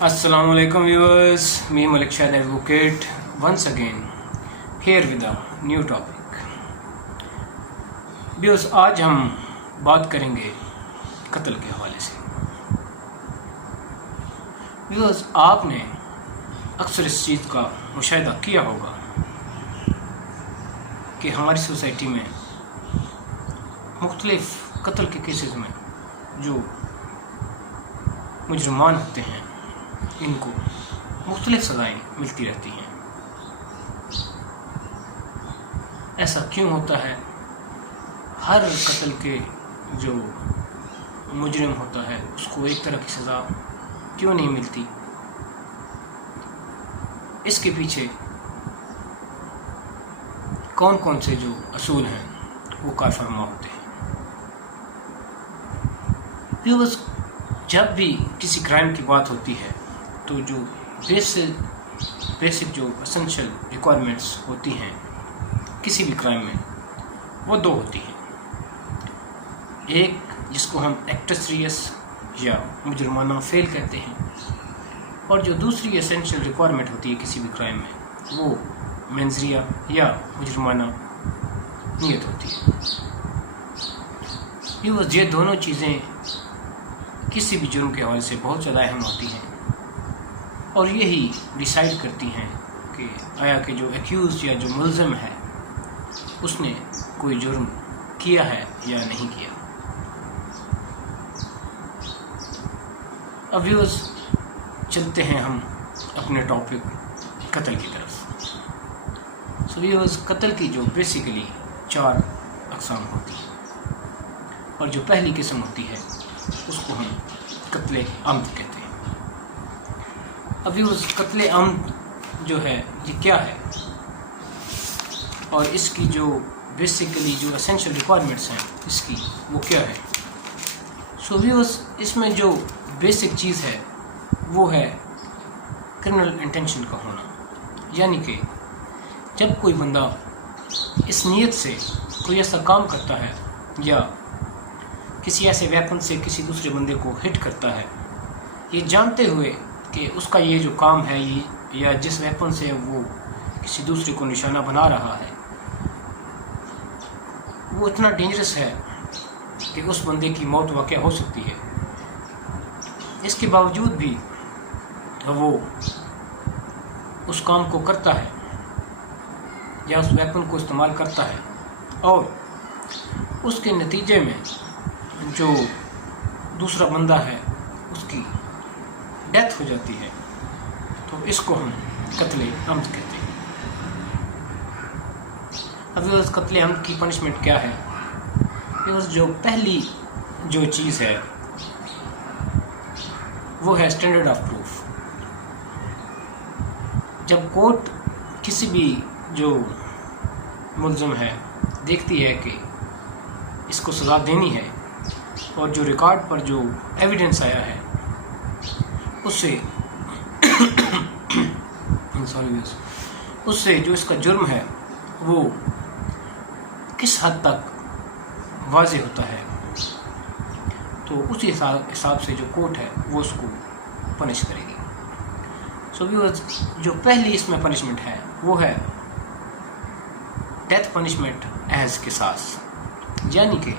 Assalamu alaikum viewers, me Malik Shahid advocate once again here with a new topic. viewers आज हम बात करेंगे कत्ल के हवाले से. viewers आपने अक्सर इस चीज़ का मुशाहिदा किया होगा कि हमारी सोसाइटी में मुख्तलिफ कत्ल के केसेस में जो मुजरमान होते हैं इनको मुख्तलिफ सज़ाएँ मिलती रहती हैं. ऐसा क्यों होता है? हर कत्ल के जो मुजरिम होता है उसको एक तरह की सज़ा क्यों नहीं मिलती? इसके पीछे कौन कौन से जो असूल हैं वो कार फरमा होते हैं. व्यूअर्स, जब भी किसी क्राइम की बात होती है तो जो बेसिक जो एसेंशियल रिक्वायरमेंट्स होती हैं किसी भी क्राइम में वो दो होती हैं. एक जिसको हम एक्टस रियस या मुजरमाना फेल कहते हैं, और जो दूसरी एसेंशियल रिक्वायरमेंट होती है किसी भी क्राइम में वो मेंजरिया या मुजरमाना नीयत होती है. ये दोनों चीज़ें किसी भी जुर्म के हवाले से बहुत ज़्यादा अहम होती हैं और यही डिसाइड करती हैं कि आया कि जो एक्यूज़ या जो मुल्ज़िम है उसने कोई जुर्म किया है या नहीं किया. अब व्यूअर्स चलते हैं हम अपने टॉपिक कत्ल की तरफ. सो व्यूअर्स, कत्ल की जो बेसिकली 4 अक़साम होती हैं और जो पहली किस्म होती है उसको हम कत्ले अम्द कहते हैं. अब व्यूअर्स, कत्ले अम्द जो है ये क्या है और इसकी जो बेसिकली जो एसेंशियल रिक्वायरमेंट्स हैं इसकी वो क्या है. सो व्यूअर्स, इसमें जो बेसिक चीज़ है वो है क्रिमिनल इंटेंशन का होना. यानी कि जब कोई बंदा इस नीयत से कोई ऐसा काम करता है या किसी ऐसे वेपन से किसी दूसरे बंदे को हिट करता है ये जानते हुए कि उसका ये जो काम है ये या जिस वेपन से वो किसी दूसरे को निशाना बना रहा है वो इतना डेंजरस है कि उस बंदे की मौत वाक़या हो सकती है. इसके बावजूद भी वो उस काम को करता है या उस वेपन को इस्तेमाल करता है और उसके नतीजे में जो दूसरा बंदा है उसकी डेथ हो जाती है तो इसको हम कत्ले अम्द कहते हैं. अब उस कत्ले अम्द की पनिशमेंट क्या है? जो पहली जो चीज़ है वो है स्टैंडर्ड ऑफ प्रूफ. जब कोर्ट किसी भी जो मुल्ज़िम है देखती है कि इसको सज़ा देनी है और जो रिकॉर्ड पर जो एविडेंस आया है उससे जो इसका जुर्म है वो किस हद तक वाज़ेह होता है तो उसी हिसाब से जो कोर्ट है वो उसको पनिश करेगी. सो व्यूअर्स, जो पहली इसमें पनिशमेंट है वो है डेथ पनिशमेंट एज किसास. यानी कि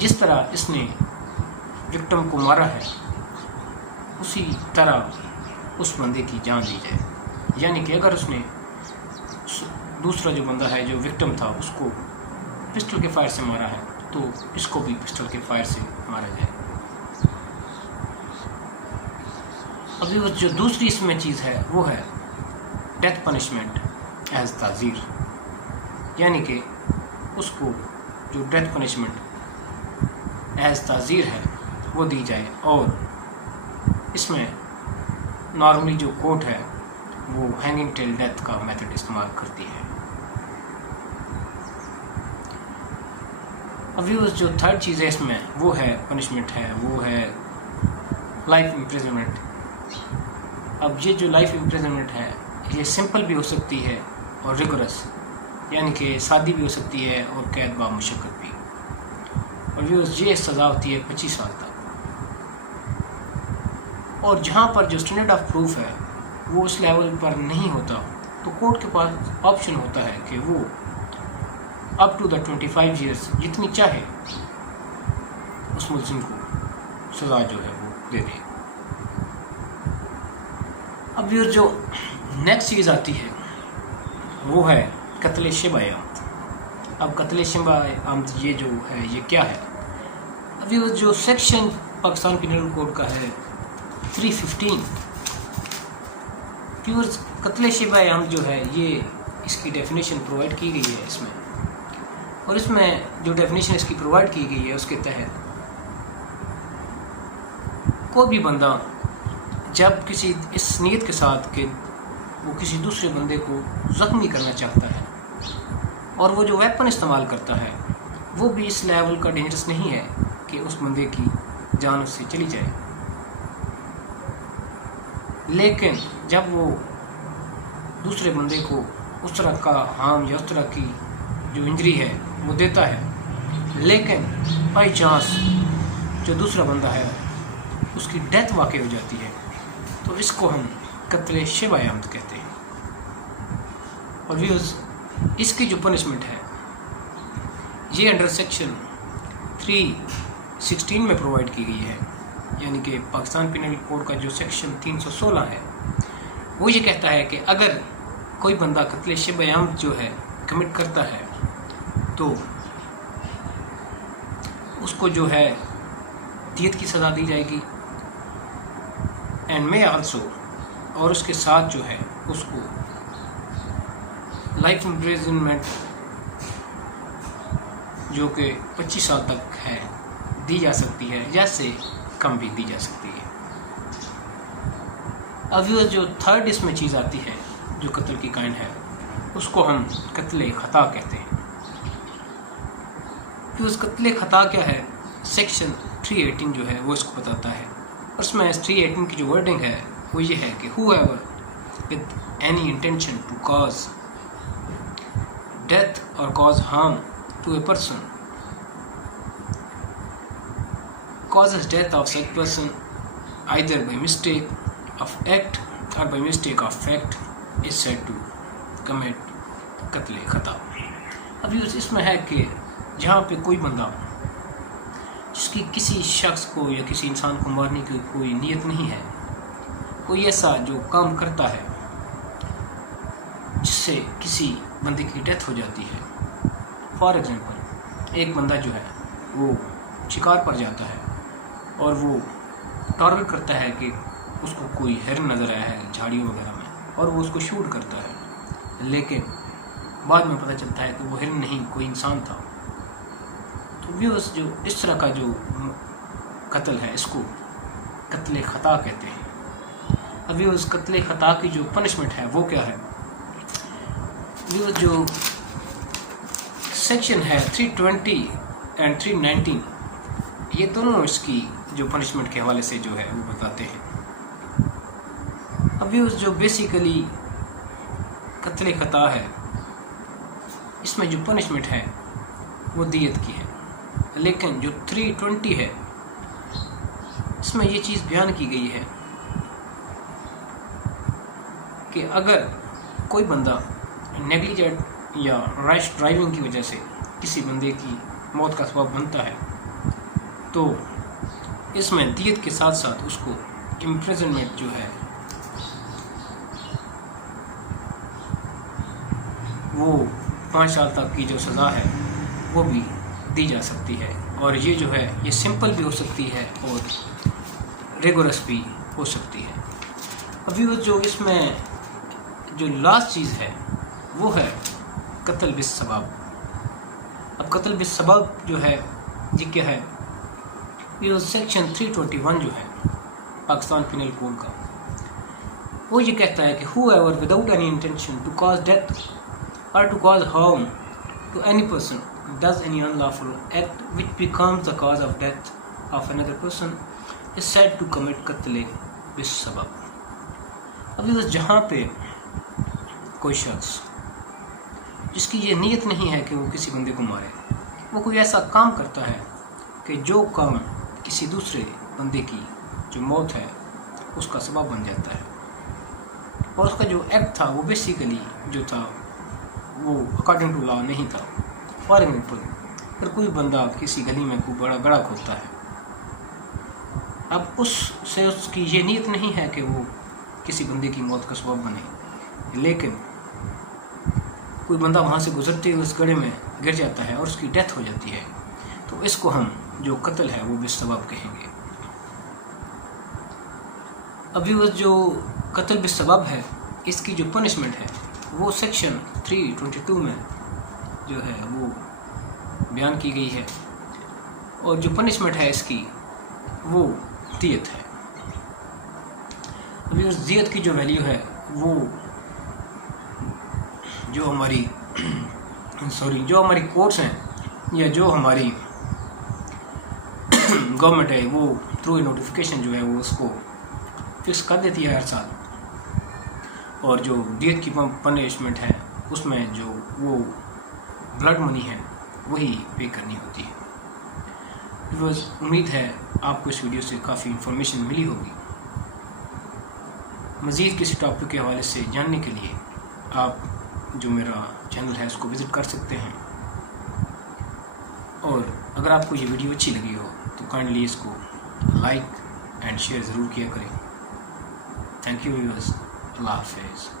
जिस तरह इसने विक्टिम को मारा है उसी तरह उस बंदे की जान ली जाए. यानी कि अगर उसने दूसरा जो बंदा है जो विक्टिम था उसको पिस्टल के फायर से मारा है तो इसको भी पिस्टल के फायर से मारा जाए. अभी वो जो दूसरी इसमें चीज़ है वो है डेथ पनिशमेंट एज ताज़ीर. यानी कि उसको जो डेथ पनिशमेंट एज ताज़ीर है वो दी जाए और इसमें नॉर्मली जो कोर्ट है वो हैंगिंग टिल डेथ का मेथड इस्तेमाल करती है. अभी जो थर्ड चीज़ है इसमें वो है पनिशमेंट है वो है लाइफ इम्प्रिजनमेंट. अब ये जो लाइफ इम्प्रिजनमेंट है ये सिंपल भी हो सकती है और रिगोरस यानी कि सादी भी हो सकती है और कैद बा मुशक्क़त भी. और ये सज़ा होती है 25 साल तक. اور جہاں پر جو اسٹینڈرڈ آف پروف ہے وہ اس لیول پر نہیں ہوتا تو کورٹ کے پاس آپشن ہوتا ہے کہ وہ اپ ٹو دا 25 ایئرس جتنی چاہے اس ملزم کو سزا جو ہے وہ دے دے۔ اب یہ جو نیکسٹ چیز آتی ہے وہ ہے قتل شبہ عمد۔ اب قتل شبہ عمد یہ جو ہے یہ کیا ہے؟ اب یہ جو سیکشن پاکستان پینل کوڈ کا ہے 315 پیورز قتل شبہ عمد جو ہے یہ اس کی ڈیفینیشن پرووائڈ کی گئی ہے اس میں، اور اس میں جو ڈیفینیشن اس کی پرووائڈ کی گئی ہے اس کے تحت کوئی بھی بندہ جب کسی اس نیت کے ساتھ کہ وہ کسی دوسرے بندے کو زخمی کرنا چاہتا ہے اور وہ جو ویپن استعمال کرتا ہے وہ بھی اس لیول کا ڈینجرس نہیں ہے کہ اس بندے کی جان اس سے چلی جائے، لیکن جب وہ دوسرے بندے کو اس طرح کا ہارم یا اس طرح کی جو انجری ہے وہ دیتا ہے، لیکن بائی چانس جو دوسرا بندہ ہے اس کی ڈیتھ واقع ہو جاتی ہے تو اس کو ہم قتل شبہ عمد کہتے ہیں۔ اور ویوز اس کی جو پنشمنٹ ہے یہ انڈر سیکشن 316 میں پرووائڈ کی گئی ہے، یعنی کہ پاکستان پینل کوڈ کا جو سیکشن 316 ہے وہ یہ کہتا ہے کہ اگر کوئی بندہ قتل شبہ عمد جو ہے کمٹ کرتا ہے تو اس کو جو ہے دیت کی سزا دی جائے گی، اینڈ میں آلسو، اور اس کے ساتھ جو ہے اس کو لائف امپریزنمنٹ جو کہ 25 سال تک ہے دی جا سکتی ہے، یا سے کم بھی دی جا سکتی ہے۔ اب یہ جو تھرڈ اس میں چیز آتی ہے جو قتل کی کائنڈ ہے اس کو ہم قتل خطا کہتے ہیں۔ کہ اس قتل خطا کیا ہے سیکشن 318 جو ہے وہ اس کو بتاتا ہے، اور اس میں 318 کی جو ورڈنگ ہے وہ یہ ہے کہ whoever with any intention to cause death or cause harm to a person causes death of such person either by mistake of act or by mistake of fact is said to commit قتل خطا۔ اب یہ اس میں ہے کہ جہاں پہ کوئی بندہ جس کی کسی شخص کو یا کسی انسان کو مارنے کی کوئی نیت نہیں ہے، کوئی ایسا جو کام کرتا ہے جس سے کسی بندے کی ڈیتھ ہو جاتی ہے، فار ایگزامپل ایک بندہ جو ہے وہ شکار پر جاتا ہے اور وہ ٹارگٹ کرتا ہے کہ اس کو کوئی ہرن نظر آیا ہے جھاڑیوں وغیرہ میں اور وہ اس کو شوٹ کرتا ہے، لیکن بعد میں پتہ چلتا ہے کہ وہ ہرن نہیں کوئی انسان تھا، تو ویوز جو اس طرح کا جو قتل ہے اس کو قتل خطا کہتے ہیں۔ اب ویوز قتل خطا کی جو پنشمنٹ ہے وہ کیا ہے؟ ویوز جو سیکشن ہے 320 اینڈ 319 یہ دونوں اس کی جو پنشمنٹ کے حوالے سے جو ہے وہ بتاتے ہیں۔ اب ویوز جو بیسیکلی قتل خطا ہے اس میں جو پنشمنٹ ہے وہ دیت کی ہے، لیکن جو 320 ہے اس میں یہ چیز بیان کی گئی ہے کہ اگر کوئی بندہ نیگلیجنٹ یا ریش ڈرائیونگ کی وجہ سے کسی بندے کی موت کا سبب بنتا ہے تو اس میں دیت کے ساتھ ساتھ اس کو امپریزنمنٹ جو ہے وہ 5 سال تک کی جو سزا ہے وہ بھی دی جا سکتی ہے، اور یہ جو ہے یہ سمپل بھی ہو سکتی ہے اور ریگورس بھی ہو سکتی ہے۔ ابھی وہ جو اس میں جو لاسٹ چیز ہے وہ ہے قتل بالسبب۔ اب قتل بالسبب جو ہے یہ کیا ہے؟ یہ سیکشن 321 جو ہے پاکستان پینل کوڈ کا وہ یہ کہتا ہے کہ whoever without any intention to cause death or to cause harm to any person does any unlawful act which becomes the cause of death of another person is said to commit قتل بالسبب۔ ابھی جہاں پہ کوئی شخص جس کی یہ نیت نہیں ہے کہ وہ کسی بندے کو مارے، وہ کوئی ایسا کام کرتا ہے کہ جو کام کسی دوسرے بندے کی جو موت ہے उसका सबब बन जाता है। और उसका जो एक्ट था वो बेसिकली जो था वो अकॉर्डिंग टू लॉ नहीं था। फॉर एग्जाम्पल, अगर कोई बंदा किसी गली में कोई बड़ा गड्ढा खोदता है, अब उससे उसकी ये नीयत नहीं है कि वो किसी बंदे की मौत का सबब बने, लेकिन कोई बंदा वहाँ से गुजरते हुए उस गड्ढे में गिर जाता है और उसकी डेथ हो जाती है, तो इसको हम जो कत्ल है वो बेसबब कहेंगे। अभी वो जो कत्ल बेसबब है, इसकी जो पनिशमेंट है वो सेक्शन 322 में जो है वो बयान की गई है, और जो पनिशमेंट है इसकी वो दियत है। अभी उस दियत की जो वैल्यू है वो जो हमारी जो हमारी कोर्ट्स हैं या जो हमारी गवर्नमेंट है वो थ्रू ए नोटिफिकेशन जो है वो उसको फिक्स कर देती है हर साल, और जो दियत की पनिशमेंट है उसमें जो वो ब्लड मनी है वही पे करनी होती है। बस उम्मीद है आपको इस वीडियो से काफ़ी इन्फॉर्मेशन मिली होगी। मज़ीद किसी टॉपिक के हवाले से जानने के लिए आप जो मेरा चैनल है उसको विज़िट कर सकते हैं, और अगर आपको ये वीडियो अच्छी लगी हो तो काइंडली इसको लाइक एंड शेयर ज़रूर किया करें। थैंक यू व्यूअर्स, अल्लाह हाफ़िज़।